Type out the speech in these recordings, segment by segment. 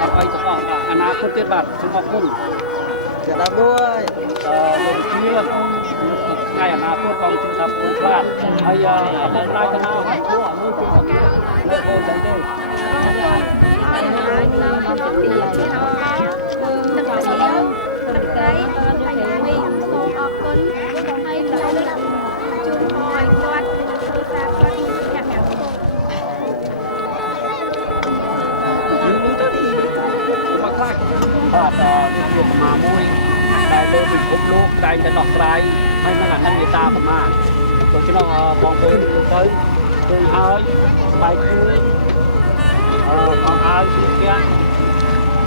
អត់អីទាំងអស់បាទអនាគតទៀតបាទសូមអរគុណចាដល់ด้วยលោកជាថ្ងៃអនាគតបងជួយថាបងខ្លាចហើយអត់ដល់ដៃទៅណាហើយព្រោះមួយជួយមកលើកូនស្អីទេបាទជាប្រមាមួយដែលលើពិភពលោកតែងតែដោះស្រាយហើយនឹងអាណិតមេត្តាប្រមាដូច្នោះបងប្អូនទៅឃើញហើយស្បែកជួយផងអាវជាជា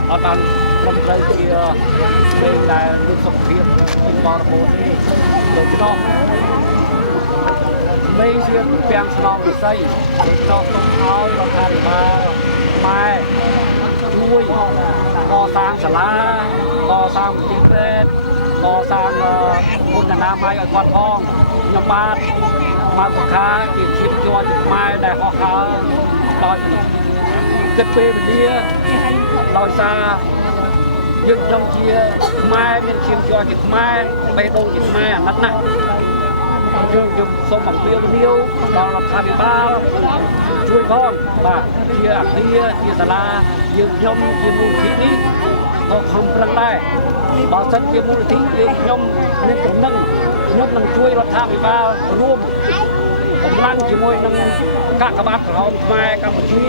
អត់បានត្រឹមត្រូវជាពេលដែលមានសុខភាពជាបរិបូរណ៍ទេដូច្នោះមេជាពាំងស្នងវិស័យដូច្នោះសូមឲ្យរដ្ឋាភិបាលម៉ែជួយកសាងសាលាកសាងវិទ្យាពេទ្យកសាងគុណអនាម័យឲ្យគាត់ផងខ្ញុំបាទមកសុខាជាជីវជាជាខ្មែរដែលហោះហើរដោយគិតពេលវេលាដោយសារយើងខ្ញុំជាខ្មែរមានជីវជាជាខ្មែរបេះដូងជាខ្មែរអាណិតណាស់យើងសូមអំពាវនាវដល់រដ្ឋាភិបាលជួយផងបាទជាអគារជាសាលាយើងខ្ញុំជាមូលនិធិនេះក៏ខំប្រឹងដែរបើសិនជាមូលនិធិយើងខ្ញុំមានចំណឹងខ្ញុំនឹងជួយរដ្ឋាភិបាលរួមកម្លាំងជាមួយនឹងកាកបាទក្រហមខ្មែរកម្ពុជា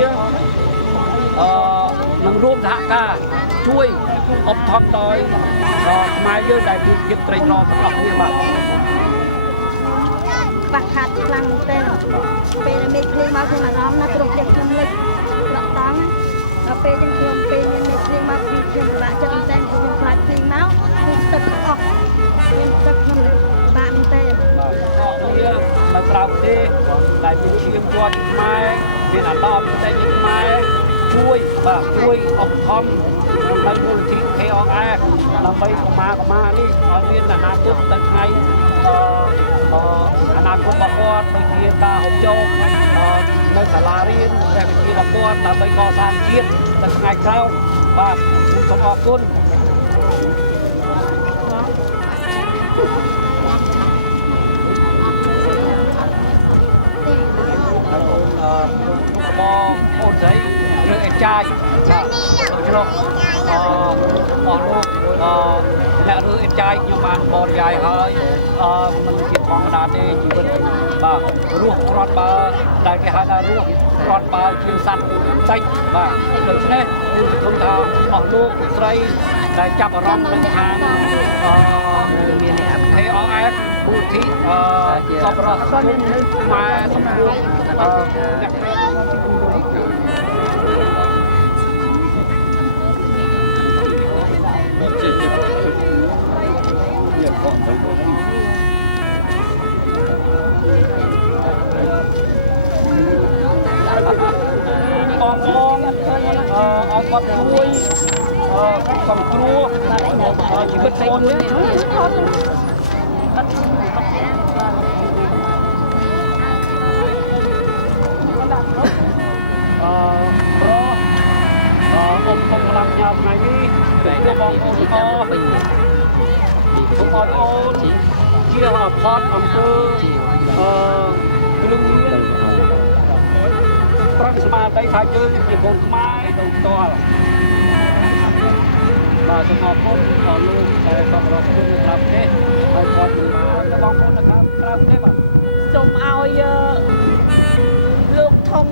នឹងរួមសហការជួយឧបត្ថម្ភដោយខ្មែរយើងដែលមានភាពក្រីក្រទាំងអស់គ្នាបាទបាក់ខាត់ខ្លាំងមែនទែនពេលមេឃភ្លៀងមកខ្ញុំអារម្មណ៍ណាស់គ្រប់ចិត្តខ្ញុំលេចប្រក់តង់ដល់ពេលចឹងខ្ញុំពេលមានមេឃភ្លៀងមកខ្ញុំពិបាកចិត្តមែនទែនខ្ញុំខ្លាចភ្លៀងមកគឺទឹកអស់ខ្ញុំទឹកខ្ញុំពិបាកមែនទែនបាទអរគ្នានៅក្រៅប្រទេសដែលមានឈាមជាប់ខ្មែរមានអារម្មណ៍ប្រទេសខ្មែរជួយបាទជួយឧបត្ថម្ភនៅមូលនិធិ KOF ដើម្បីកុមារនេះឲ្យមានអនាគតទៅថ្ងៃអនាគតរបស់គាត់ដូចជាការហូបចុកនៅសាលារៀនព្រះវិទ្យារបស់គាត់ដើម្បីកសាងជាតិទៅថ្ងៃក្រោយបាទសូមអរគុណបងអូនស្រីឬអាចារ្យបាទដូច្នោះអស់លោកអ្នកឬអាចារ្យខ្ញុំបានបរិយាយហើយមិនជាធម្មតាទេជីវិតបាទរស់គ្រាន់បើដែលគេហៅថារស់គ្រាន់បើជាសត្វតិចបាទដូច្នេះខ្ញុំសង្ឃឹមថាអស់លោកស្រីដែលចាប់អារម្មណ៍នឹងខាងមាន KOF មូលនិធិសប្បុរសជនខ្មែរសម្រួលអ្នកបងអត់គាត់ជួយសំគ្រួសជីវិតកូននេះប្រមកំឡុងញ៉ាំថ្ងៃនេះទៅបងប្អូនក៏ពេញខ្ញុំបងប្អូនជាផតអំពើគ្រឿងមានប្រឹងស្មារតីថាយើងជាកូនខ្មែរទៅផ្ទាល់បាទសូមអរគុណដល់លោកដែលសប្បុរសជននៅក្រៅប្រទេសហើយគាត់មកដល់បងប្អូននៅក្រៅប្រទេសបាទសូមឲ្យលោកធំ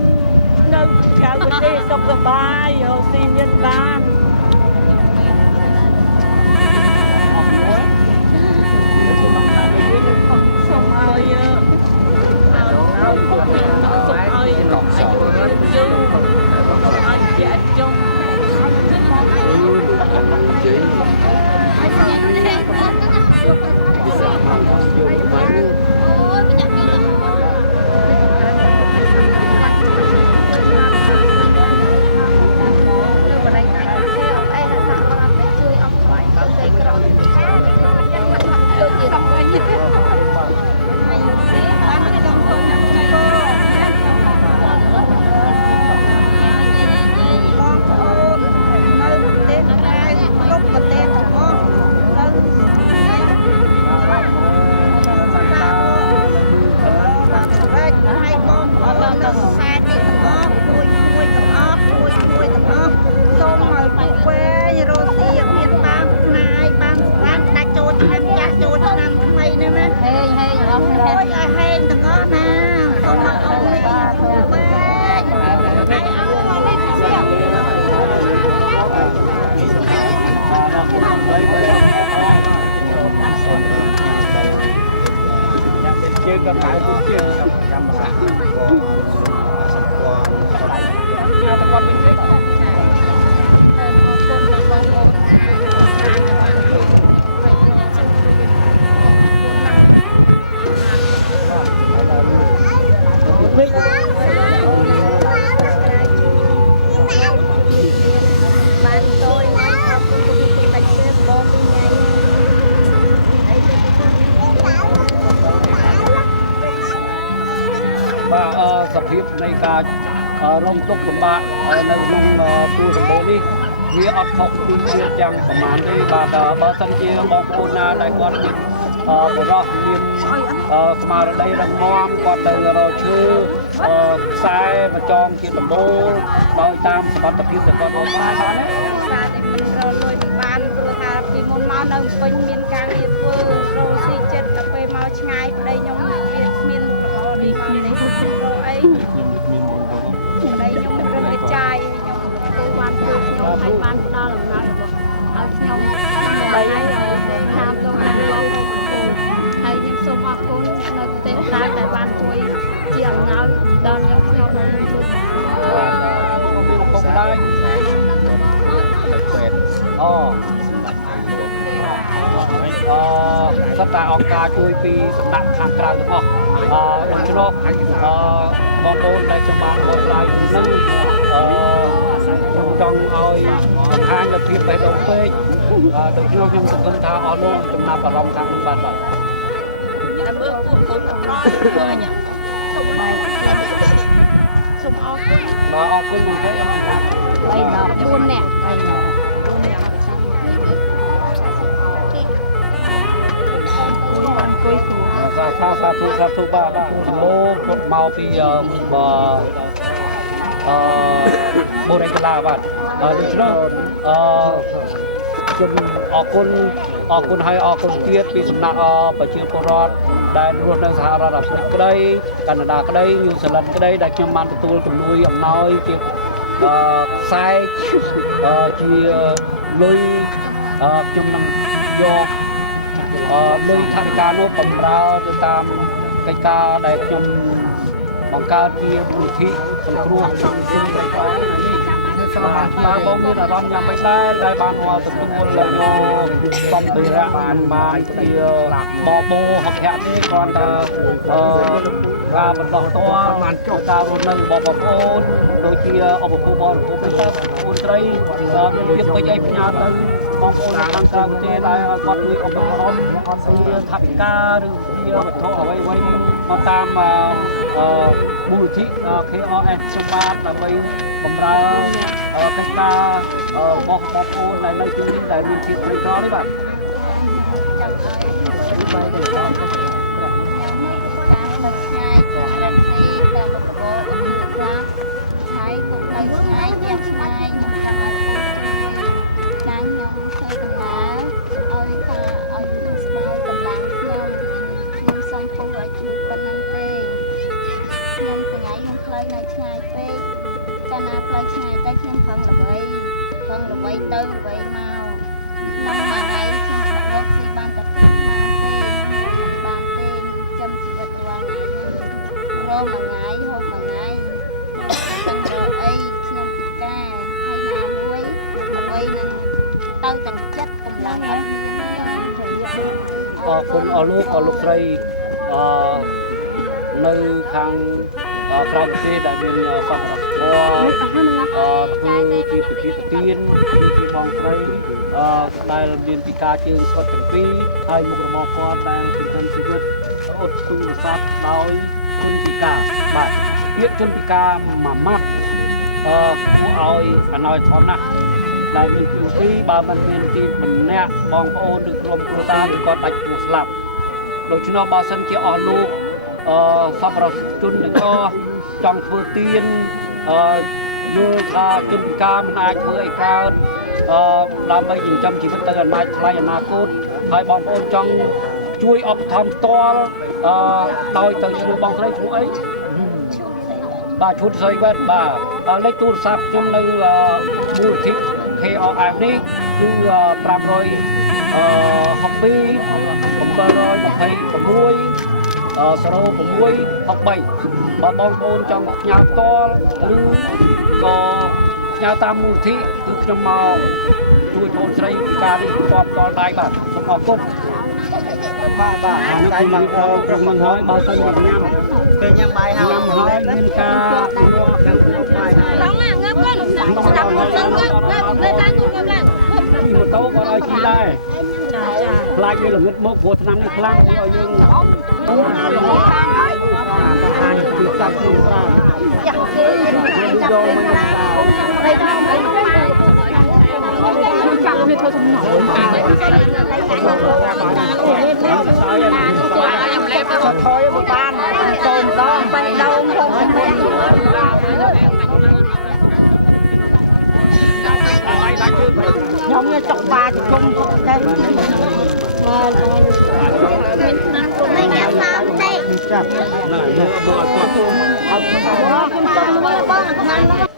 នៅក្រៅប្រទេសសុខសប្បាយរកស៊ីមានបានសូមឲ្យពុកមានសុខឲ្យអាយុយូរឲ្យជាចុងជ័យហើយស្ញាក់នេះពិសាមកយកមកអូយបញ្ញាពី Ôi hên đừng có nè con mà ông đi ba chơi cái cái cũng chơi cầm lại con mình biết bạn tôi học cũng bạch xe bom ngay và sập hiệp này cả rong túc của bạnនៅក្នុងទូសម្បូរនេះវាអត់ខុសពីជាតិយ៉ាងប្រមាណទេបាទបើសិនជាបងប្អូនណាដែលគាត់មានបរោះមានស្មារតីរឹងមាំគាត់ទៅរកឈើខ្សែមកចងជាដំបូលដោយតាមសមត្ថភាពដែលគាត់បានបានណាបាទតែមិនរលួយបានព្រោះថាពីមុនមកនៅពេញមានការងារធ្វើរោស៊ីចិត្តដល់ពេលមកឆ្ងាយប្តីខ្ញុំវាគ្មានមុខរបរនេះមកនេះរោអីប្តីខ្ញុំរឹងតែចាយខ្ញុំគូបានធ្វើខ្ញុំឲ្យបានផ្ដល់អំណោយរបស់ឲ្យខ្ញុំបីតាមលោកណាបងហើយខ្ញុំសូមអរគុណនៅប្រទេសឡាវដែលបានជួយជាអំណោយដល់ខ្ញុំនៅនេះមានពុកម្ដាយសត្វតាអង្គការជួយពីសំណាក់ខាងក្រៅទាំងអស់ដូច្នោះបងប្អូនដែលខ្ញុំបានបកស្រាយនឹងខ្ញុំចង់ឲ្យបង្ហាញនូវភាពបេះដូងពេកដូច្នោះខ្ញុំសង្ឃឹមថាអស់លោកចំណាប់អារម្មណ៍ខាងនោះបាទតែមើលពួកកូនអក្រក់ឃើញសូមអរគុណបាទអរគុណបងប្អូន4នាក់អង្គុយស្រួលសាធុបាទលោកពុតមកពីបូរេកឡាបាទដូច្នោះខ្ញុំអរគុណហើយអរគុណទៀតពីសំណាក់ប្រជាពលរដ្ឋដែលរស់នៅសហរដ្ឋអាមេរិកក្តីកាណាដាក្តីញូហ្សេឡង់ក្តីដែលខ្ញុំបានទទួលជំនួយអំណោយជាខ្សែជាលុយខ្ញុំនឹងយកលុយថវិកានោះបំរើទៅតាមកិច្ចការដែលខ្ញុំបង្កើតជាមូលនិធិសង្គ្រោះជំនួយប្រព័ន្ធនេះបាទបងមានអារម្មណ៍យ៉ាងម៉េចដែរដែលបានមកទទួលយកសំភារៈបានជាបបោហកហៈនេះគ្រាន់តែការបន្តតបានចុះការរស់នៅរបស់បងប្អូនដូចជាឧបភោគបរិភោគនេះតើបងប្អូនត្រីមានភាពពេញអីផ្ញើទៅបងប្អូនខាងក្រៅប្រទេសដែលគាត់ជួយឧបត្ថម្ភជាថវិកាឬជាវត្ថុអ្វីមកតាមមូលនិធិ KRS សម្បត្តិដើម្បីបម្រើកិច្ចការរបស់បងប្អូនដែលនៅទីនេះដែលមានភាពក្រីក្រនេះបាទចាំឲ្យបាយទៅតាមតាមឆ្ងាយទៅរកស៊ីតាមបបោអ៊ុនប្រាហើយគុំនៅឆ្ងាយទៀតឆ្ងាយខ្ញុំចង់ឲ្យចាញ់ខ្ញុំធ្វើដំណើរឲ្យថាឲ្យខ្ញុំស្បាយកម្លាំងខ្ញុំសុំពុកឲ្យជួយប៉ុណ្ណឹងទេខ្ញុំថ្ងៃខ្ញុំផ្លូវនៅឆ្ងាយពេកកាលណាផ្លូវឆ្ងាយទៅខ្ញុំប្រឹងល្បីទៅល្បីមកក្នុងមួយថ្ងៃខ្ញុំរកស៊ីបានតែ2ម៉ោងទេបានទេចាំជីវិតរាល់ថ្ងៃរកមួយថ្ងៃហូបមួយថ្ងៃទាំងរកអីខ្ញុំពិការហើយណាមួយអ្វីនឹងទៅទាំងចិត្តកម្លាំងអត់មានអរគុណអរលោកស្រីនៅខាងក្រៅប្រទេសដែលមានសប្បុរសធម៌ធ្វើជាពិធីប្រទានជាបងស្រីដែលមានពិការជើងស្វិតទាំងពីរហើយមុខរបរគាត់ដែលចិញ្ចឹមជីវិតអត់ទូរស័ព្ទដោយជនពិការបាទពាក្យជនពិការមួយម៉ាត់គួរឲ្យអណោយធំណាស់ដែលមានជើងពីរបើមិនមានទីម្នាក់បងប្អូនឬក្រុមគ្រួសារឬគាត់ដាច់ខ្លួនស្លាប់ដូច្នោះបើសិនជាអស់លោកសប្បុរសជនទាំងអស់ចង់ធ្វើទានយល់ថាជនពិការមិនអាចធ្វើអីកើតដើម្បីចិញ្ចឹមជីវិតទៅអនាគតថ្លៃអនាគតហើយបងប្អូនចង់ ជួយអបថំផ្ទាល់ដោយទៅឈ្មោះបងស្រីឈ្មោះអីបាទឈុតស្រីវ៉ែតបាទលេខទូរស័ព្ទខ្ញុំនៅមូលនិធិ KRF នេះគឺ562 បើបងប្អូនចង់ផ្ញើផ្ទាល់ឬក៏ផ្ញើតាមមូលនិធិគឺខ្ញុំមកជួយបងស្រីពីការនេះផ្ទាល់ដៃបាទសូមអរគុណបាទអានេះគឺមកប្រឹងមកហើយបើសិនជាញ៉ាំពេលញ៉ាំបាយហើយញ៉ាំហើយមានការងាប់ទៅបាយឡងងាប់គាត់ស្ដាប់គាត់ងាប់លេខឡើងគាត់ងាប់ឡើងពីម៉ូតូគាត់ឲ្យជិះដែរចាខ្លាចវាល្ងឹតមកព្រោះឆ្នាំនេះខ្លាំងវាឲ្យយើងទៅណាល្ងឹតខ្លាំងហើយអានគឺចាប់ខ្លួនប្រាំចាក់គេចាប់គេប្រាំហើយដល់ហើយចាប់វាធ្វើសំណងខ្ញុំលេបទៅថយមកបានទៅម្ដងបែរដងខ្ញុំខ្ញុំចុកបាជុំតែមកមិនញ៉ាំតាមទេចាប់ណាយកមកអត់គាត់អត់ខ្ញុំទៅមើលបងអាហ្នឹង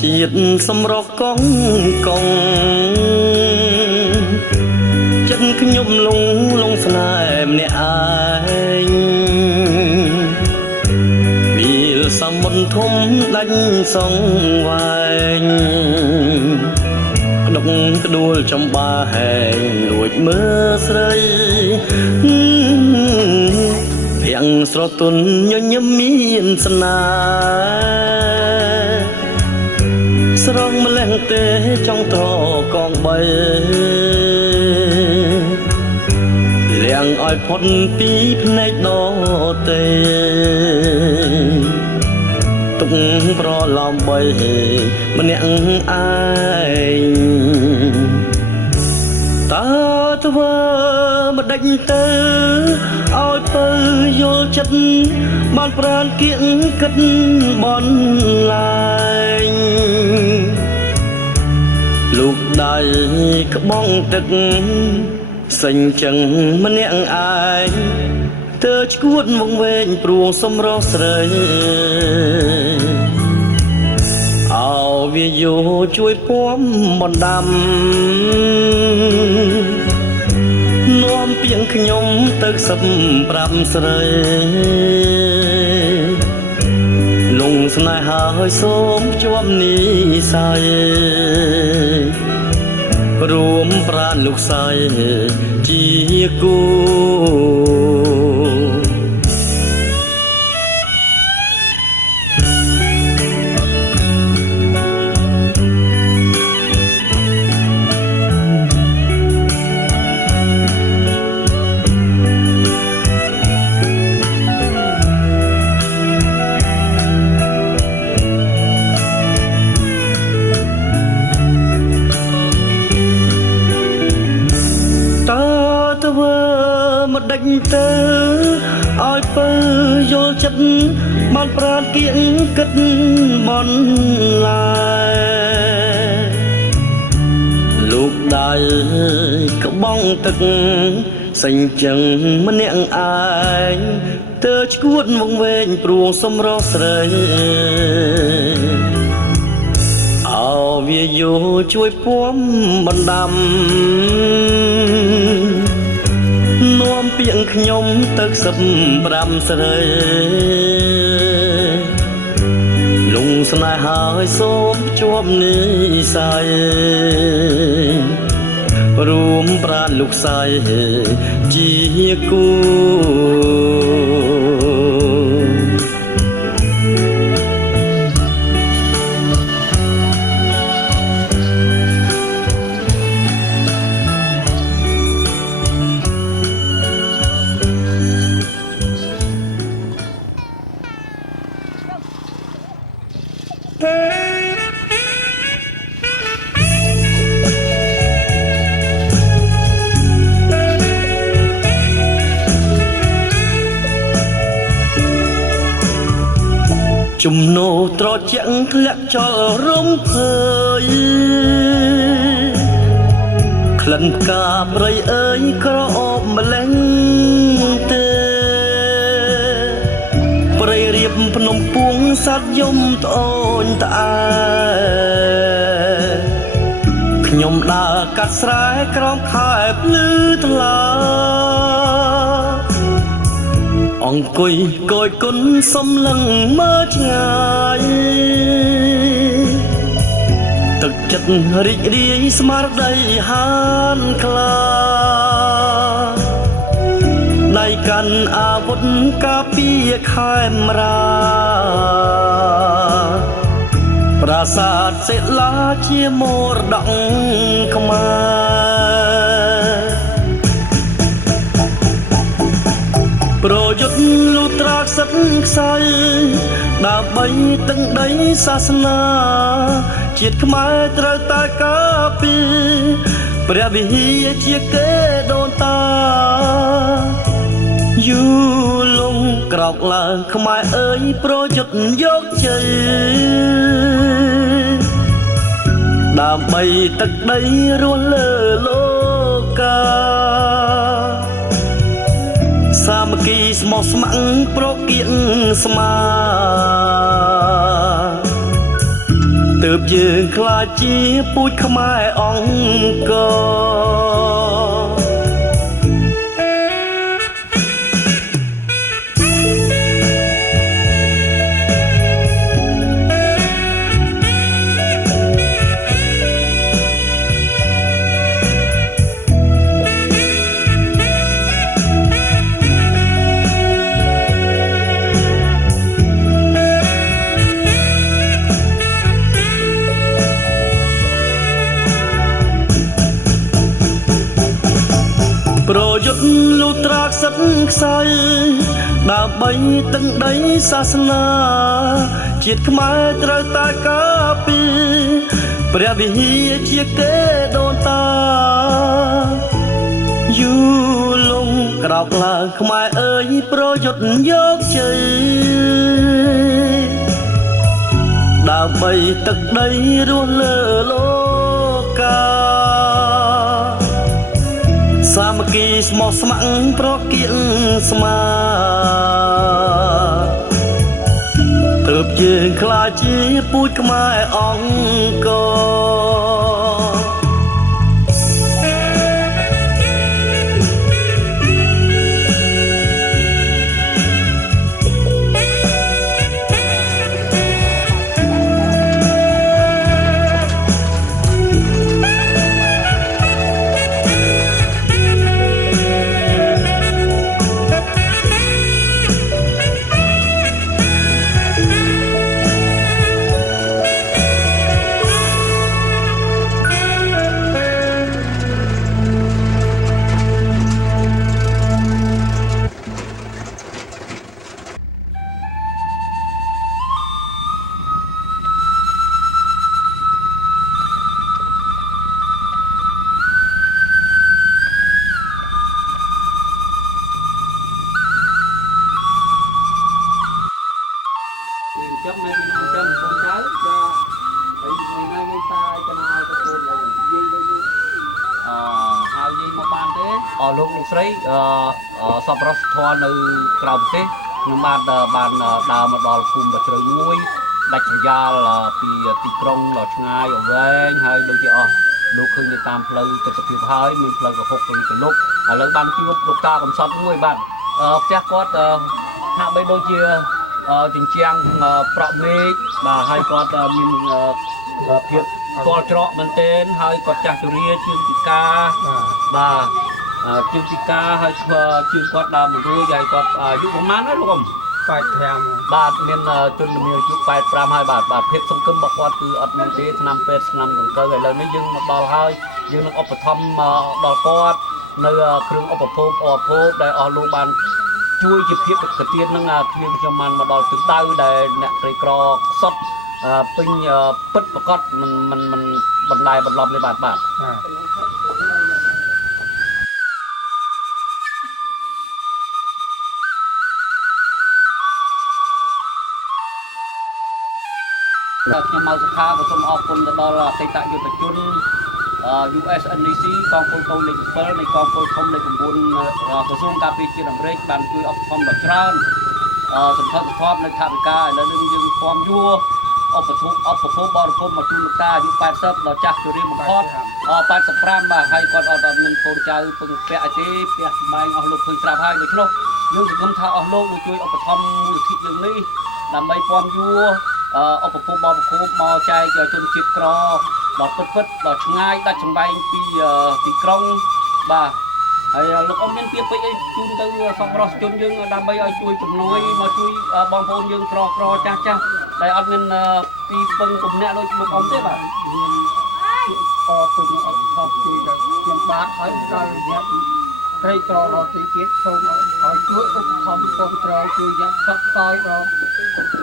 ជាតិសម្រស់កងកងចិត្តខ្ញុំលងស្នេហ៍ម្នាក់ឯងវាលសមុទ្រធំដាច់សងវែងដុកក្ដួលចំបាហែងលួចមើលស្រីភាំងស្រទន់ញញឹមមានស្នេហ៍ស្រងម្លេះទេចង់តកងបីលៀងឲ្យផុតពីភ្នែកដទេទុកប្រឡំបីម្នាក់ឯងតើធ្វើមិនដេចទៅឲ្យពើយល់ចិត្តបានប្រានគៀងគិតបនឡាញលោកដៃក្បងទឹកសេញចឹងម្នាក់ឯងទើឈួតមកវែងព្រោះសម្រស់ស្រីអោវាយោជួយពំបណ្ដាំនាំពីងខ្ញុំទៅសឹបប្រាប់ស្រីលងស្នេហាឲ្យសូមជាប់និស័យរួមប្រាណលោកស្រីជាគូទៅឲ្យពើយល់ចិត្តបានប្រានគៀងគិតបនឡាលោកដៃក្បងទឹកសេញចឹងម្នាក់ឯងទើឈួតមកវែងព្រោះសម្រស់ស្រីអោវាយោជួយពំបណ្ដាំនាំពីងខ្ញុំទៅសឹបប្រាប់ស្រីលងស្នេហាឲ្យសូមជាប់និស័យរួមប្រាណលោកស្រីជាគូ ជំនោត្រជាក់ធ្លាក់ចោលរំភើយក្លិនផ្កាព្រៃអើយក្រអូបម្លេងទេព្រៃរៀបភ្នំពួងសត្វយំត្អូញត្អែខ្ញុំដើរកាត់ស្រែក្រោមខែភ្លឺថ្លាអង្គុយកយគុណសំឡឹងមើលឆ្ងាយទឹកចិត្តរីករាយស្មារតីហានខ្លាដៃកាន់អាវុធការពារខេមរាប្រាសាទសិលាជាមរតកខ្មែរប្រយុទ្ធលុត្រាសិទ្ធខ្សែដើម្បីទាំងដីសាសនាជាតិខ្មែរត្រូវតែការពារព្រះវិហារជាកេរដូនតាយូលងក្រោកឡើងខ្មែរអើយប្រយុទ្ធយកជ័យដើម្បីទឹកដីរស់លើលោកាសាមគ្គីស្មោះស្ម័គ្រប្រគៀនស្មាទើបយើងខ្លាចជាពូជខ្មែរអង្គរប្រយុទ្ធលុត្រាសិទ្ធខ្សែដើម្បីទាំងដីសាសនាជាតិខ្មែរត្រូវតែការពារព្រះវិហារជាកេរដូនតាយូលងក្រោកឡើងខ្មែរអើយប្រយុទ្ធយកជ័យដើម្បីទឹកដីរស់លើលោកាសាមគ្គីស្មោះស្ម័គ្រប្រគៀនស្មាទើបយើងខ្លាចជាពូជខ្មែរអង្គរchấp mấy cái nào chăm con cháu cho ấy ngày nay người ta cho nó cho con là gì đây hai gì mà ban thế lúc sấy sắp rớt thoaនៅក្រៅប្រទេសខ្ញុំបានដើរមកដល់ភូមិដ៏ជ្រៅមួយដាច់ស្រយាលពីទីក្រុងដល់ឆ្ងាយអវែងហើយដូចជាអស់លោកឃើញទៅតាមផ្លូវទិដ្ឋភាពហើយមានផ្លូវកហុកឬកលុកឥឡូវបានជួបលោកតាកំសត់មួយបាទផ្ទះគាត់ហាក់បីដូចជាជញ្ជាំងប្រក់មេឃបាទហើយគាត់មានភាពទាល់ច្រកមែនទែនហើយគាត់ចាស់ជរាជើងពិការបាទជើងពិការហើយជើងគាត់ដើរមិនរួចហើយគាត់អាយុប្រហែលហើយលោកអ៊ំ85បាទមានជនមានអាយុ85ហើយបាទភាពសង្ឃឹមរបស់គាត់គឺអត់មានទេឆ្នាំពេទ្យឆ្នាំដង្កូវឥឡូវនេះយើងមកដល់ហើយយើងនឹងឧបត្ថម្ភដល់គាត់នៅគ្រឿងឧបភោគដែលអស់លោកបានជួយជាភាពកទៀននឹងខ្ញុំបានមកដល់ទិសដៅដែលអ្នកក្រីក្រខ្សត់ពេញពិតប្រកបមិនបន្លែបន្លំទេបាទ ខ្ញុំមកសុខាក៏សូមអរគុណទៅដល់អតីតយុទ្ធជន USNDC កងពលតូចលេខ7នៃកងពលធំលេខ9ក្រសួងការពារជាតិអាមេរិកបានជួយឧបត្ថម្ភដល់ច្រើនសន្ធឹកសន្ធាប់នៅថវិកាឥឡូវនេះយើងពំយួរឧបភោគបរិភោគមកជូនលោកតាអាយុ80ដល់ចាស់ជរាបំផុត85បាទហើយគាត់អត់មានកូនចៅពឹងពាក់អីទេផ្ទះសម្បែងអស់លោកឃើញស្រាប់ហើយដូច្នោះយើងសង្ឃឹមថាអស់លោកនឹងជួយឧបត្ថម្ភមូលនិធិយើងនេះដើម្បីពំយួរឧបភោគបរិភោគមកចែកជនជាតិក្រដល់ពិតដល់ឆ្ងាយដាច់សម្បែងពីទីក្រុងបាទហើយលោកអ៊ំមានពាក្យពេចន៍អីជូនទៅសប្បុរសជនយើងដើម្បីឲ្យជួយជំនួយមកជួយបងប្អូនយើងក្រចាស់ដែលអត់មានទីពឹងគំនាក់ដូចលោកអ៊ំទេបាទមានអរគុណអត់ខំជួយដល់ខ្ញុំបាទហើយដល់រយៈត្រីក្រដល់ទីទៀតសូមឲ្យជួយឧបត្ថម្ភគ្រប់គ្រងជួយយ៉ាងសក្តិដល់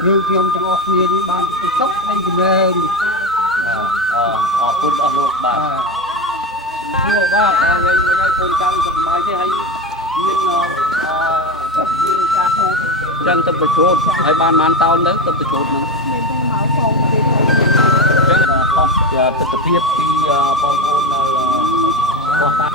យើងខ្ញុំទាំងអស់គ្នានេះបានទៅសុខនៃចម្រើនអរគុណអស់លោកបាទជួបាទហើយមិនឲ្យកូនចៅសុខបាយទេហើយមានមានការចឹងទៅប្រជូតហើយបានប៉ុន្មានតោនទៅទៅប្រជូតហ្នឹងមានតែមកផងទេចឹងខុសទស្សនភាពពីបងប្អូនដែលបោះតា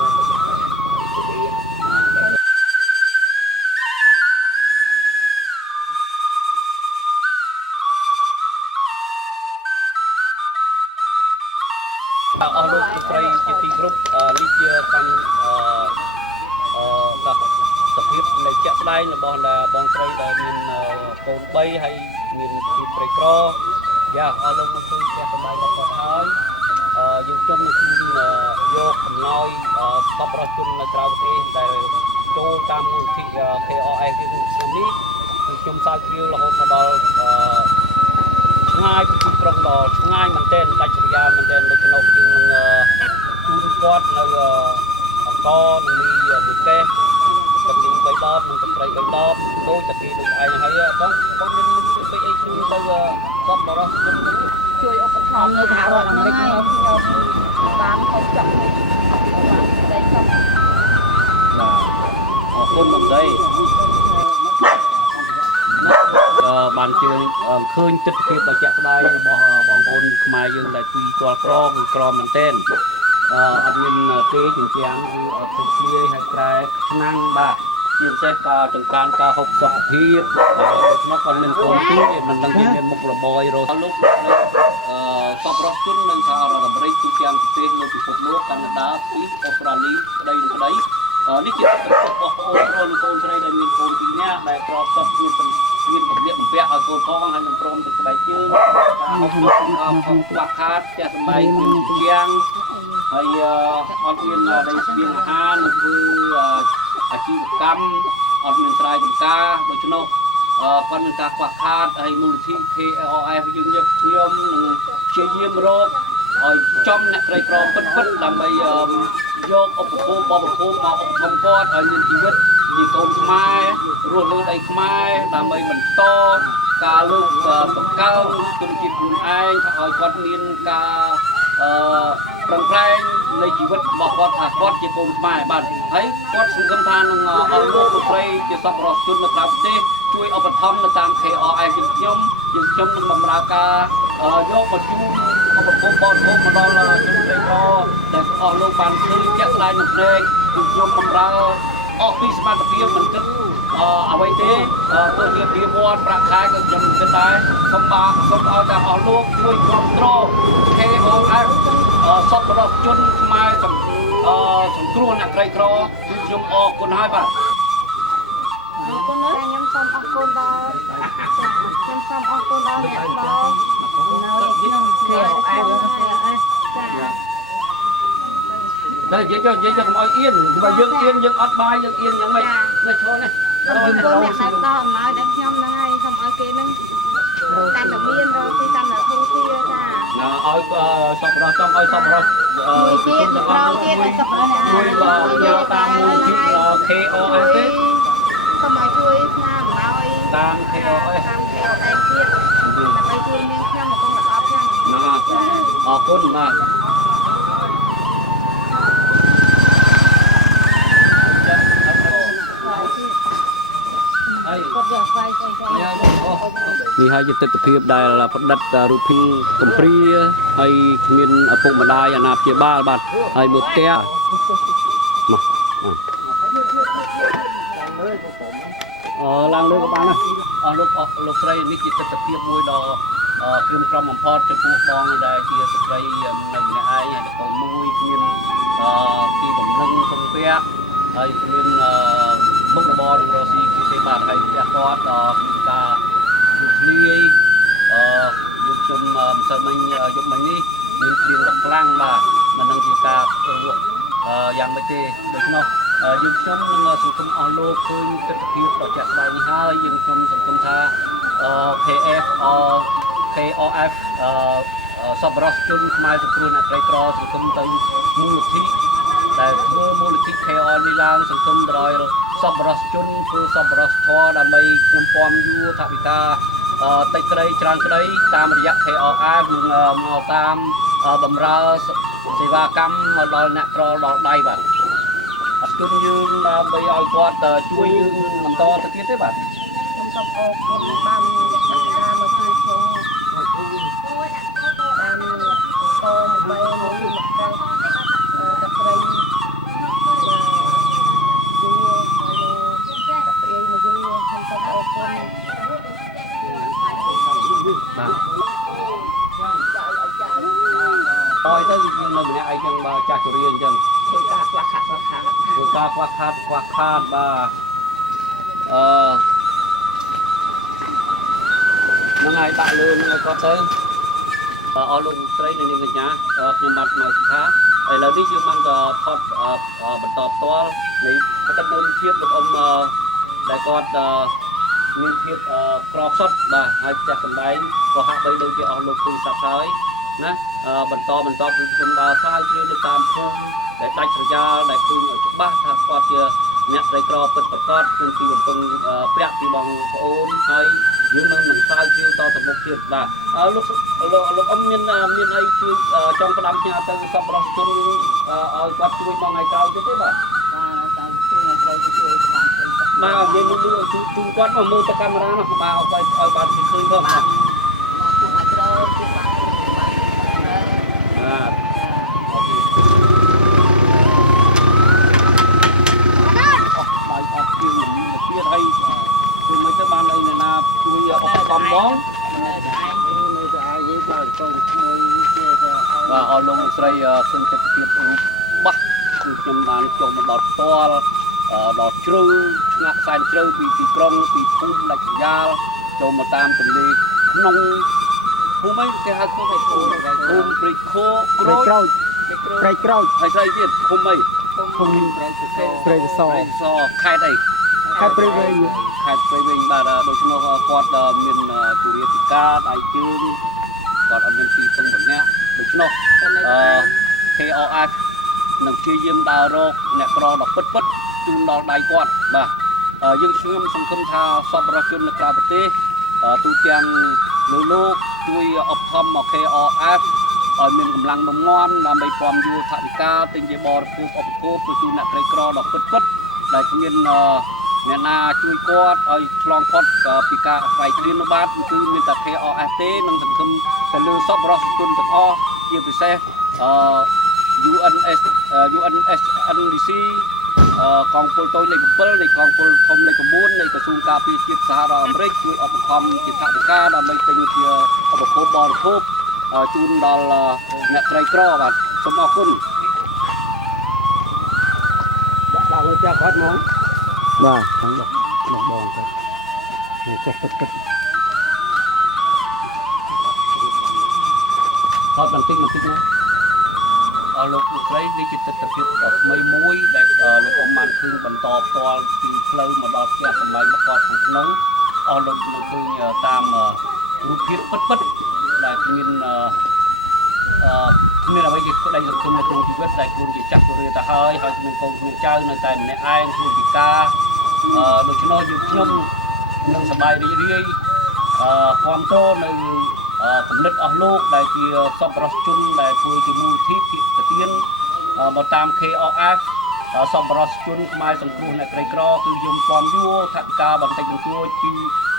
អស់លោកស្រីជាទីគ្រប់នេះជាកម្មសភាពនៃជាក់ស្ដែងរបស់បងស្រីដែលមានកូន3ហើយមានទីត្រីក្រយ៉ាអស់លោកមកឃើញផ្ទះសម្បែងរបស់គាត់ហើយយើងជុំនឹងយកកំណោយសប្បុរសជននៅក្រៅប្រទេសដែលចូលតាមមូលនិធិ KRS យើងឆ្នាំនេះគឺខ្ញុំសើចជ្រាវរហូតមកដល់ឆ្ងាយពីទីក្រុងដល់ឆ្ងាយមែនទែនដាច់ស្រយាលមែនទែនដូច្នោះយើងនឹងជូនគាត់នៅអង្គនឹងមីមួយកេះទឹកទី3ដបនិងទឹកត្រី3ដបដូចតាគីដូចឯងហើយបងមានពេកអីជូនទៅសប្បុរសជនជួយឧបត្ថម្ភនៅសហរដ្ឋអាមេរិកខ្ញុំបានទៅចាក់នេះបានស្ដីសុំបាទអរគុណបងស្រីបានជើងឃើញទស្សនវិជ្ជាដ៏ជាក់ស្ដែងរបស់បងប្អូនខ្មែរយើងដែលពីទាល់ក្រគឺក្រមែនទែនអត់មានទេជញ្ជាំងគឺអត់ទុកគ្នាហើយក្រែឆ្នាំងបាទជាពិសេសការចង្កានការហូបសុខភាពដូច្នោះគាត់មានកូនទៀតមិនដឹងមានមុខរបរអីរស់លោកសប្បុរសជននៅសហរដ្ឋអាមេរិកទូទាំងប្រទេសលើពិភពលោកកាណាដាស្វីសអូស្ត្រាលីក្តីនឹងក្តីនេះជារបស់បងប្អូនប្រុសនិងកូនស្រីដែលមានកូនពីរនាក់ដែលក្របសុខមានបំពាក់ឲ្យកូនផងហើយនឹងព្រមទឹកស្បែកជើងការហូបខ្វះខាតផ្ទះសម្បែងមានជាងហើយអត់មានដីស្បៀងអាហារនឹងធ្វើអាជីវកម្មអត់មានស្រែចម្ការដូច្នោះគាត់មានការខ្វះខាតហើយមូលនិធិ KRS យើងខ្ញុំនឹងព្យាយាមរកឲ្យចំអ្នកក្រីក្រពិតដើម្បីយកឧបភោគបរិភោគមកឧបត្ថម្ភគាត់ឲ្យមានជីវិតជាកូនខ្មែររស់លើដីខ្មែរដើម្បីបន្តការលើកបង្កើនជនជាតិខ្លួនឯងថាឲ្យគាត់មានការប្រឹងប្រែងនៃជីវិតរបស់គាត់ថាគាត់ជាកូនខ្មែរបាទហើយគាត់សង្ឃឹមថានឹងអស់លោកលោកស្រីជាសប្បុរសជននៅក្រៅប្រទេសជួយឧបត្ថម្ភនៅតាម KRS យើងខ្ញុំនឹងបម្រើការយកមកជូនឧបភោគបរិភោគមកដល់ជនក្រីក្រដែលអស់លោកបានឃើញជាក់ស្ដែងនៅភ្នែកគឺខ្ញុំបម្រើអស់ពីសមត្ថភាពមិនគិតអ្វីទេទោះជាពីវត្តប្រាក់ខែក៏ខ្ញុំគិតដែរសូមឲ្យតែអស់លោកជួយគ្រប់គ្រង KRS សប្បុរសជនខ្មែរសង្គ្រោះអ្នកក្រីក្រគឺខ្ញុំអរគុណហើយបាទអរគុណណាខ្ញុំសូមអរគុណដល់ខ្ញុំសូមអរគុណដល់អ្នកដល់នៅក្នុង KRS ចាដល់និយាយកុំឲ្យអៀនបើយើងអៀនយើងអត់បាយយើងអៀនយ៉ាងម៉េចនៅឈរនេះសូមអរគុណអ្នកដែលដល់អំណោយដល់ខ្ញុំហ្នឹងហើយសូមឲ្យគេនឹងតាមតែមានរកទីតាមតែធូរធារចាឲ្យសប្បុរសចង់ឲ្យសប្បុរសទៀតក្រោយទៀតឲ្យសប្បុរសជួយយកតាមមូលនិធិ KRS ទេសូមឲ្យជួយស្នាមអំណោយតាម KRS ទៀតដើម្បីជួយនាងខ្ញុំមកកុំអត់ចឹងអរគុណបាទហើយ នេះហើយជាទស្សនភាពដែលផ្ដិតរូបភាពកំព្រាហើយគ្មានឪពុកម្ដាយអាណាព្យាបាលបាទហើយមើលផ្ទះមកឡើងលើក៏បានណាអស់លោកស្រីនេះជាទស្សនភាពមួយដ៏គ្រឿងក្រំបំផុតចំពោះបងដែលជាស្ត្រីនៅម្នាក់ឯងហើយកូនមួយគ្មានទីបំណឹងក្នុងផ្ទះហើយគ្មានមុខរបរនឹងរស់ស៊ីទេបាទហើយផ្ទះគាត់ដល់ការជួយឆ្លៀយយើងខ្ញុំម្សិលមិញយប់មិញនេះមានព្រៀងដ៏ខ្លាំងបាទមិននឹងជាការយ៉ាងម៉េចទេដូច្នោះយើងខ្ញុំនឹងសង្គមអស់លោកឃើញទស្សនភាពដ៏ចាក់ស្ដែងនេះហើយយើងខ្ញុំសង្គមថា KF KOF សប្បុរសជនខ្មែរសង្គ្រោះអ្នកក្រីក្រសង្គមទៅមូលនិធិដែលធ្វើមូលនិធិ KO នេះឡើងសង្គមដល់សប្បុរសជនធ្វើសប្បុរសធម៌ដើម្បីខ្ញុំពំយួរថាវិការតិចក្តីច្រើនក្តីតាមរយៈ KOF នឹងមកតាមបំរើសេវាកម្មមកដល់អ្នកក្រដល់ដៃបាទជនយើងដើម្បីឲ្យគាត់ជួយយើងបន្តទៅទៀតទេបាទខ្ញុំសូមអរគុណបានដាក់មកជួយខ្ញុំបានកោមកបែរមកមកកៅតស្រីយូហើយតស្រីមកយូខ្ញុំសូមអរគុណបាទអយទៅយើងនៅម្នាក់ឯងចឹងបើចាស់ជរាអញ្ចឹងធ្វើការខ្វះខាតធ្វើការខ្វះខាតបាទហ្នឹងហើយដាក់លឿនហ្នឹងឲ្យគាត់ទៅអស់លោកស្រីនិងនាងកញ្ញាខ្ញុំបាទមកថាឥឡូវនេះយើងបានថតបន្តផ្ទាល់នៃបទនៅភាពលោកអ៊ំដែលគាត់មានភាពក្រផ្សុតបាទហើយផ្ទះសម្បែងក៏ហាក់បីដូចជាអស់លោកឃើញស្រាប់ហើយណាបន្តគឺខ្ញុំដើរស្រាវជ្រាវទៅតាមភូមិដែលដាច់ស្រយាលដែលឃើញឲ្យច្បាស់ថាគាត់ជាអ្នកក្រីក្រពិតប្រាកដក្នុងទីបំពឹងពាក់ពីបងប្អូនហើយយើងនឹងស្រាវជ្រាវតទៅមុខទៀតបាទលោកអ៊ំមានអីជួយចង់ផ្ដាំផ្ញើទៅសប្បុរសជនយើងឲ្យគាត់ជួយមកថ្ងៃក្រោយទៀតទេបាទតាមជួយថ្ងៃក្រោយជួយបានទៅបាទនិយាយមួយជូនគាត់មកមើលទៅកាមេរ៉ានោះបាទឲ្យបានឃើញផងបាទមកថ្ងៃក្រោយជួយបានបាទអូខេអស់ជាងទៀតហើយគឺមិនទៅបានអីណាជួយឧបត្ថម្ភបងនៅតែឯងបាទអរលោកលោកស្រីឃើញចិត្តភាពរូបបាស់គឺខ្ញុំបានចុះមកដល់ផ្ទាល់ដល់ជ្រៅឆ្ងាក់សែនជ្រៅពីទីក្រុងពីភូមិដាច់ស្រយាលចូលមកតាមទន្លេក្នុងភូមិគេហៅភូមិព្រៃខោក្រូចហើយស្អីទៀតភូមិអីភូមិព្រៃសខេត្តអីខេត្តព្រៃវែងបាទដូច្នោះគាត់មានជរាពិការដៃជើងគាត់អត់មានទីពឹងម្នាក់ដូច្នោះKOF នឹងព្យាយាមដើររកអ្នកក្រដ៏ពិតជូនដល់ដៃគាត់បាទយើងខ្ញុំសង្ឃឹមថាសប្បុរសជននៅក្រៅប្រទេសទូទាំងលើលោកជួយឧបត្ថម្ភមក KOF ឲ្យមានកម្លាំងបំងន់ដើម្បីពំយួរថវិកាទិញជាបរិភោគឧបភោគទៅជូនអ្នកក្រីក្រដ៏ពិតដែលគ្មានអ្នកណាជួយគាត់ឲ្យឆ្លងផុតពីការអាស្រ័យគ្រានោះបាទគឺមានតែ KOF ទេនឹងសង្ឃឹមទៅលើសប្បុរសជនទាំងអស់ជាពិសេសUNSNDC កងពលតូចលេខ7នៃកងពលធំលេខ9នៃក្រសួងការពារជាតិសហរដ្ឋអាមេរិកជួយឧបត្ថម្ភជាថវិកាដើម្បីទិញជាឧបភោគបរិភោគជូនដល់អ្នកក្រីក្របាទសូមអរគុណដាក់លើផ្ទះគាត់ហ្មងបាទខាងបងគាត់ចុះទឹកថតបន្តិចណាលោកស្រីនេះជាទស្សនភាពដ៏ថ្មីមួយដែលលោកអ៊ំបានឃើញបន្តផ្ទាល់ពីផ្លូវមកដល់ផ្ទះសម្បែងរបស់គាត់ខាងក្នុងអស់លោកនឹងឃើញតាមរូបភាពពិតដែលគ្មានអ្វីជាក្តីសង្ឃឹមនៅក្នុងជីវិតដែលខ្លួនជាចាស់ជរាទៅហើយគ្មានកូនគ្មានចៅនៅតែម្នាក់ឯងខ្លួនពិការដូច្នោះយើងខ្ញុំនឹងសប្បាយរីករាយគ្រប់គ្រងនៅគំនិតអស់លោកដែលជាសប្បុរសជនដែលធ្វើជាមូលនិធិភាគទានមកតាម KOF សំបរសជនខ្មែរសង្គ្រោះអ្នកក្រីក្រគឺខ្ញុំពំយួរថាវិការបន្តិចបន្តួចពី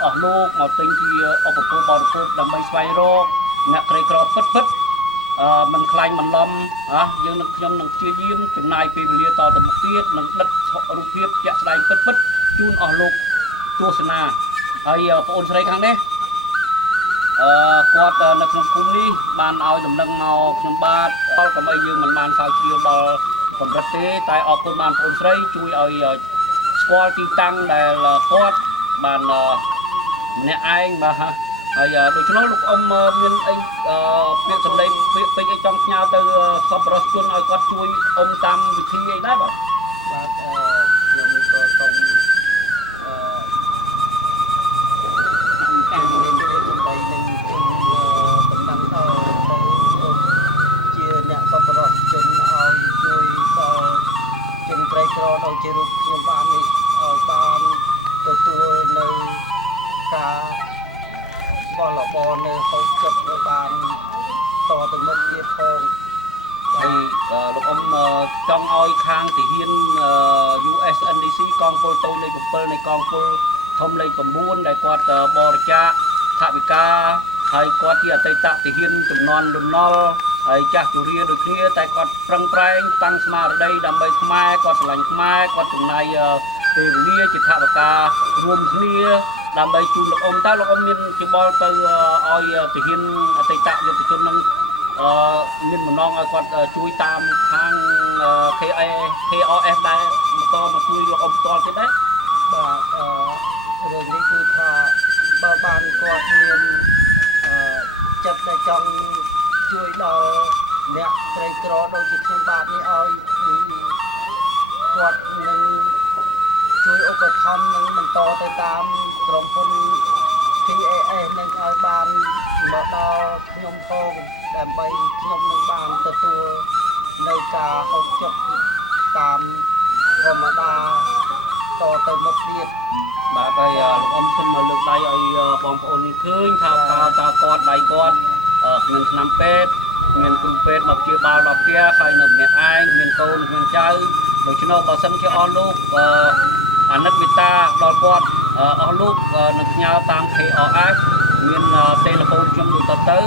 អស់លោកមកទិញជាឧបភោគបរិភោគដើម្បីស្វែងរកអ្នកក្រីក្រពិតមិនខ្លាញ់បន្លំយើងនឹងខ្ញុំនឹងព្យាយាមចំណាយពេលវេលាតទៅមុខទៀតនឹងដិតរូបភាពជាក់ស្ដែងពិតជូនអស់លោកទស្សនាហើយបងអូនស្រីខាងនេះគាត់នៅក្នុងភូមិនេះបានឲ្យដំណឹងមកខ្ញុំបាទកុំអីយើងមិនបានស្រាវជ្រាវដល់កម្រិតទេតែអរគុណបានបងអូនស្រីជួយឲ្យស្គាល់ទីតាំងដែលគាត់បានម្នាក់ឯងបាទហើយដូច្នោះលោកអ៊ំមានអីពាក្យសម្ដីពាក្យពេចន៍អីចង់ផ្ញើទៅសប្បុរសជនឲ្យគាត់ជួយអ៊ំតាមវិធីអីដែរបាទខ្ញុំក៏សូមការមានពាក្យសម្ដីនឹងតំណែងទៅជាអ្នកសប្បុរសជនឲ្យជួយដល់ជនក្រីក្រដូចជារូបខ្ញុំបាននេះឲ្យបានទទួលនៅការបលបនៅហូបចុកបានតទៅមុខទៀតផងហើយលោកអ៊ំចង់ឲ្យខាងទាហាន USNDC កងពលតូចលេខ7នៃកងពលធំលេខ9ដែលគាត់បរិច្ចាគថវិកាហើយគាត់ជាអតីតទាហានចំនួនលន់ណុលហើយចាស់ជរាដូចគ្នាតែគាត់ប្រឹងប្រែងតាំងស្មារតីដើម្បីខ្មែរគាត់ស្រឡាញ់ខ្មែរគាត់ចំណាយពេលវេលាជាថវិការួមគ្នាដើម្បីជូនលោកអ៊ំតើលោកអ៊ំមានច្បល់ទៅឲ្យទាហានអតីតយុទ្ធជននឹងមានបំណងឲ្យគាត់ជួយតាមខាង KRF ដែរមកជួយលោកអ៊ំផ្ទាល់ទៀតដែរបាទរឿងនេះគឺថាបើបានគាត់មានចិត្តដែលចង់ជួយដល់អ្នកក្រីក្រដូចជាខ្ញុំបាទនេះឲ្យគាត់នឹងជួយឧបត្ថម្ភនឹងបន្តទៅតាមក្រុមហ៊ុន PAS នឹងឲ្យបានមកដល់ខ្ញុំផងដើម្បីខ្ញុំនឹងបានទទួលនៅការហូបចុកតាមធម្មតាតទៅមុខទៀតបាទហើយលោកអ៊ំសូមលើកដៃឲ្យបងប្អូននេះឃើញថាតើគាត់ដៃគាត់គ្មានឆ្នាំពេទ្យមានគ្រូពេទ្យមកព្យាបាលដល់ផ្ទះហើយនៅម្នាក់ឯងមានកូនមានចៅដូច្នោះបើសិនជាអស់លោកអាណិតមេត្តាដល់គាត់អស់លោកនឹងផ្ញើតាម KRF មានទូរស័ព្ទខ្ញុំដូចទៅ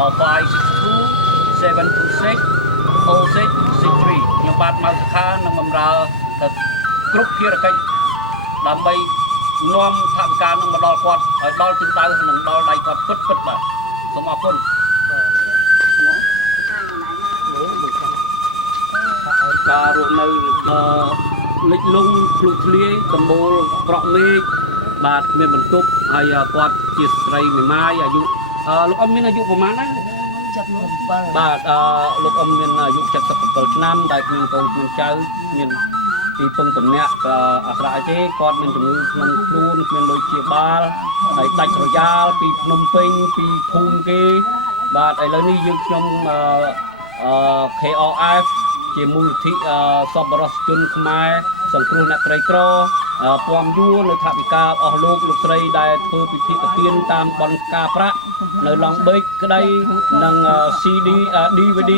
562 726 0663ខ្ញុំបាទម៉ៅសុខានឹងបម្រើទៅគ្រប់ភារកិច្ចដើម្បីនាំថវិកានឹងមកដល់គាត់ឲ្យដល់ទិសដៅនឹងដល់ដៃគាត់ពិតបាទសូមអរគុណការរស់នៅលិចលង់ភ្លុកធ្លាយតមូលប្រក់មេឃបាទមានបន្ទប់ហើយគាត់ជាស្ត្រីមេម៉ាយអាយុលោកអ៊ំមានអាយុប្រហែលណា77បាទលោកអ៊ំមានអាយុ77ឆ្នាំដែលគ្មានកូនគ្មានចៅមានពីពឹងតំណាក់អាស្រ័យទេគាត់មានជំងឺក្នុងខ្លួនគ្មានលុយព្យាបាលហើយដាច់ស្រយាលពីភ្នំពេញពីភូមិគេបាទឥឡូវនេះយើងខ្ញុំKRF ជាមូលនិធិសប្បុរសជនខ្មែរសង្គ្រោះអ្នកក្រីក្រពំយួរនៅថវិកាអស់លោកស្រីដែលធ្វើពិធីទានតាមបនការប្រាក់នៅឡង់បេកក្តីនិង CD DVD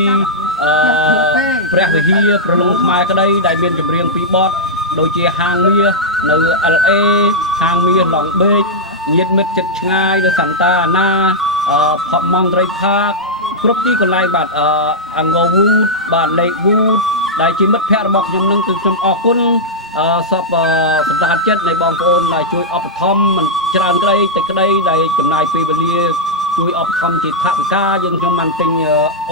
ព្រះវិហារប្រលឹងខ្មែរក្តីដែលមានចម្រៀងពីរបទដូចជាហាងមាសនៅ LA ហាងមាសឡង់បេកញាតិមិត្តចិត្តឆ្ងាយនៅសន្តាអាណាផប់ម៉ងត្រីផាកគ្រប់ទីកន្លែងបាទអង្គរវូដបាទលេកវូដដែលជាមិត្តភ័ក្តិរបស់ខ្ញុំនឹងគឺខ្ញុំអរគុណសពសម្ដេចចិត្តនៃបងប្អូនដែលជួយឧបត្ថម្ភមិនច្រើនក្តីតិចក្តីដែលចំណាយពេលវេលាជួយឧបត្ថម្ភជាថវិកាយើងខ្ញុំបានទិញ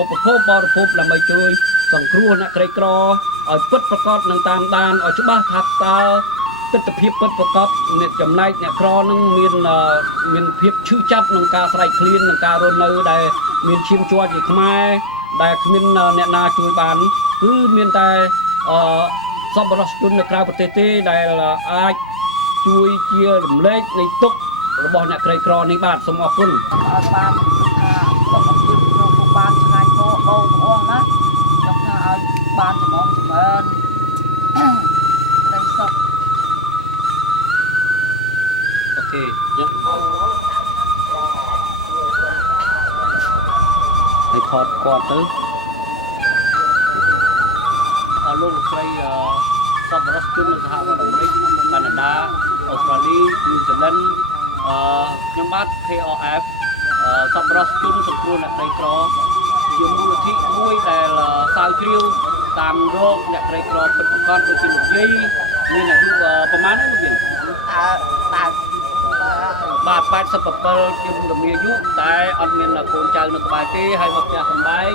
ឧបភោគបរិភោគដើម្បីជួយសង្គ្រោះអ្នកក្រីក្រឲ្យពិតប្រាកដនឹងតាមដានឲ្យច្បាស់ថាតើទស្សនវិជ្ជាពិតប្រាកដអ្នកចំណែកអ្នកក្រនឹងមានភាពឈឺចាប់ក្នុងការស្រែកឃ្លានក្នុងការរស់នៅដែលមានឈាមជ័រជាខ្មែរដែលគ្មានអ្នកណាជួយបានគឺមានតែសប្បុរសជននៅក្រៅប្រទេសទេដែលអាចជួយជារំលែកនៃទុក្ខរបស់អ្នកក្រីក្រនេះបាទសូមអរគុណឲ្យបានថាសុខភាពក្នុងពុកបានឆ្ងាយពោបងប្អូនណាខ្ញុំថាឲ្យបានចំណងចម្រើនក្តីសុខអូខេយើងឲ្យថតគាត់ទៅលោកស្រី សប្បុរសជននៅសហរដ្ឋអាមេរិកកាណាដាអូស្ត្រាលីញូហ្សេឡង់ខ្ញុំបាទ KOF សប្បុរសជនសង្គ្រោះអ្នកក្រីក្រជាមូលនិធិមួយដែលស្រាវជ្រាវតាមរោគអ្នកក្រីក្រពិតប្រាកដដូចជាលោកយាយមានអាយុប្រហែលណាលោកយាយបាទ87ជាជំនាញអាយុតែអត់មានកូនចៅនៅក្បែរទេហើយមកផ្ទះសម្បែង